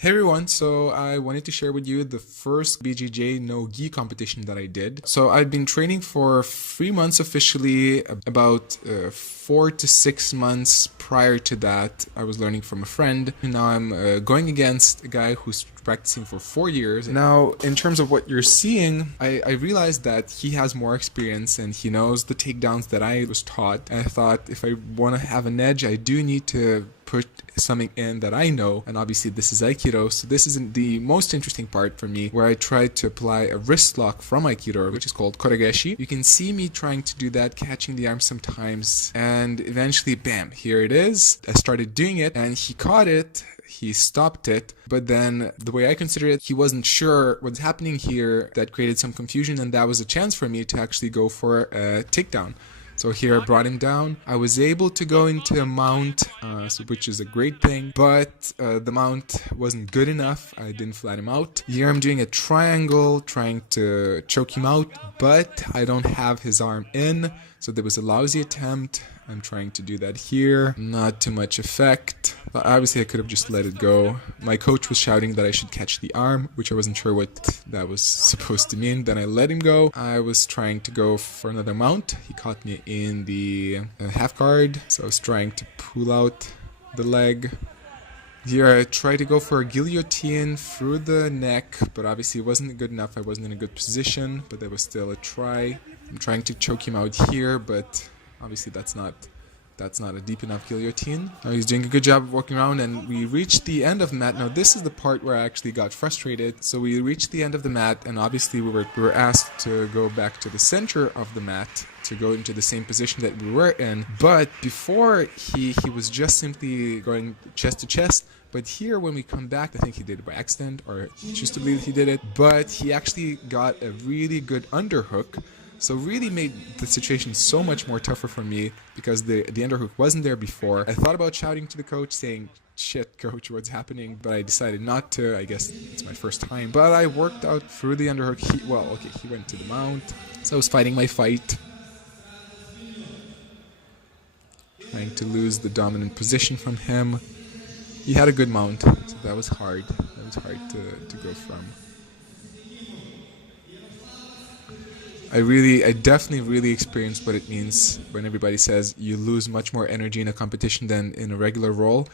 Hey everyone, so I wanted to share with you the first BJJ no gi competition that I did. So I've been training for 3 months officially, about 4 to 6 months prior to that. I was learning from a friend. And now I'm going against a guy who's practicing for 4 years. Now, in terms of what you're seeing, I realized that he has more experience and he knows the takedowns that I was taught. And I thought if I want to have an edge, I do need to put something in that I know, and obviously this is Aikido, so this isn't the most interesting part for me, where I tried to apply a wrist lock from Aikido, which is called koregashi. You can see me trying to do that, catching the arm sometimes, and eventually, bam, here it is. I started doing it, and he caught it. He stopped it, but then the way I considered it, he wasn't sure what's happening here. That created some confusion, and that was a chance for me to actually go for a takedown. So here I brought him down. I was able to go into a mount, which is a great thing, but the mount wasn't good enough. I didn't flat him out. Here I'm doing a triangle, trying to choke him out, but I don't have his arm in, so there was a lousy attempt. I'm trying to do that here. Not too much effect. But obviously I could have just let it go. My coach was shouting that I should catch the arm, which I wasn't sure what that was supposed to mean. Then I let him go. I was trying to go for another mount. He caught me in the half guard, so I was trying to pull out the leg. Here I tried to go for a guillotine through the neck, but obviously it wasn't good enough. I wasn't in a good position, but there was still a try. I'm trying to choke him out here, but obviously that's not a deep enough guillotine. Now he's doing a good job of walking around, and we reached the end of the mat. Now this is the part where I actually got frustrated. So we reached the end of the mat, and obviously we were asked to go back to the center of the mat to go into the same position that we were in. But before he was just simply going chest to chest. But here when we come back, I think he did it by accident, or he used to believe he did it. But he actually got a really good underhook. So really made the situation so much more tougher for me because the underhook wasn't there before. I thought about shouting to the coach saying, "Shit, coach, what's happening?" But I decided not to. I guess it's my first time. But I worked out through the underhook. He went to the mount. So I was fighting my fight. Trying to lose the dominant position from him. He had a good mount, so that was hard. That was hard to go from. I definitely really experienced what it means when everybody says you lose much more energy in a competition than in a regular role.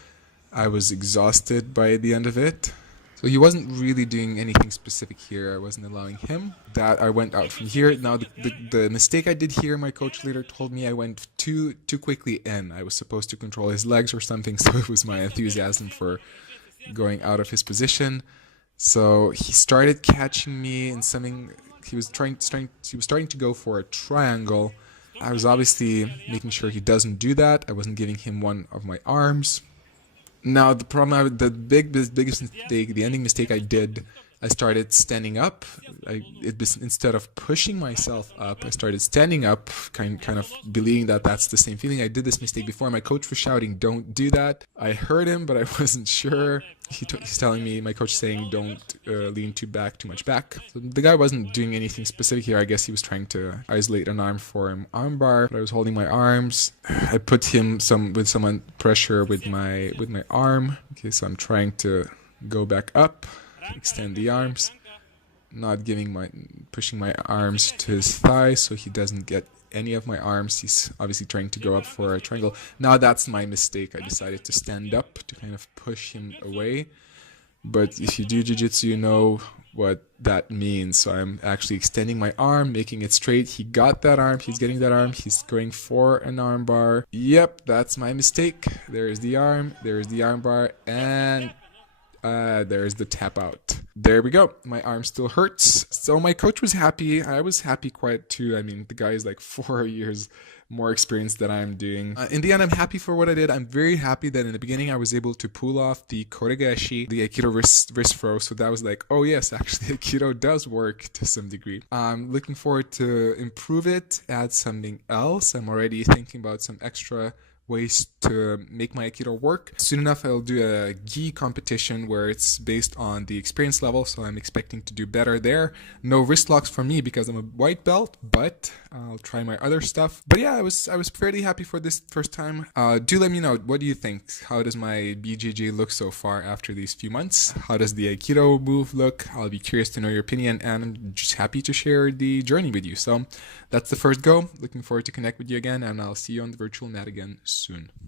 I was exhausted by the end of it. So he wasn't really doing anything specific here. I wasn't allowing him. That I went out from here. Now the mistake I did here, my coach later told me I went too quickly in. I was supposed to control his legs or something, so it was my enthusiasm for going out of his position. So he started catching me in something. He was starting to go for a triangle. I was obviously making sure he doesn't do that. I wasn't giving him one of my arms. Now the problem, the biggest mistake, the ending mistake I did, I started standing up. Instead of pushing myself up, I started standing up, kind of believing that that's the same feeling. I did this mistake before. My coach was shouting, "Don't do that." I heard him, but I wasn't sure. He's telling me, my coach saying, "Don't lean too much back." So the guy wasn't doing anything specific here. I guess he was trying to isolate an arm for an arm bar. But I was holding my arms. I put him with some pressure with my arm. Okay, so I'm trying to go back up. Extend the arms, not pushing my arms to his thigh so he doesn't get any of my arms. He's obviously trying to go up for a triangle. Now that's my mistake. I decided to stand up to kind of push him away. But if you do jiu-jitsu, you know what that means. So I'm actually extending my arm, making it straight. He got that arm. He's getting that arm. He's going for an arm bar. Yep, that's my mistake. There is the arm. There is the arm bar. And there's the tap out. There we go. My arm still hurts. So my coach was happy. I was happy quite too. I mean, the guy is like 4 years more experienced than I'm doing. In the end, I'm happy for what I did. I'm very happy that in the beginning I was able to pull off the koregashi, the Aikido wrist throw. So that was like, oh yes, actually Aikido does work to some degree. I'm looking forward to improve it, add something else. I'm already thinking about some extra ways to make my Aikido work. Soon enough, I'll do a gi competition where it's based on the experience level, so I'm expecting to do better there. No wrist locks for me because I'm a white belt, but I'll try my other stuff. But yeah, I was fairly happy for this first time. Do let me know, what do you think? How does my BJJ look so far after these few months? How does the Aikido move look? I'll be curious to know your opinion, and I'm just happy to share the journey with you. So that's the first go. Looking forward to connect with you again, and I'll see you on the virtual mat again soon.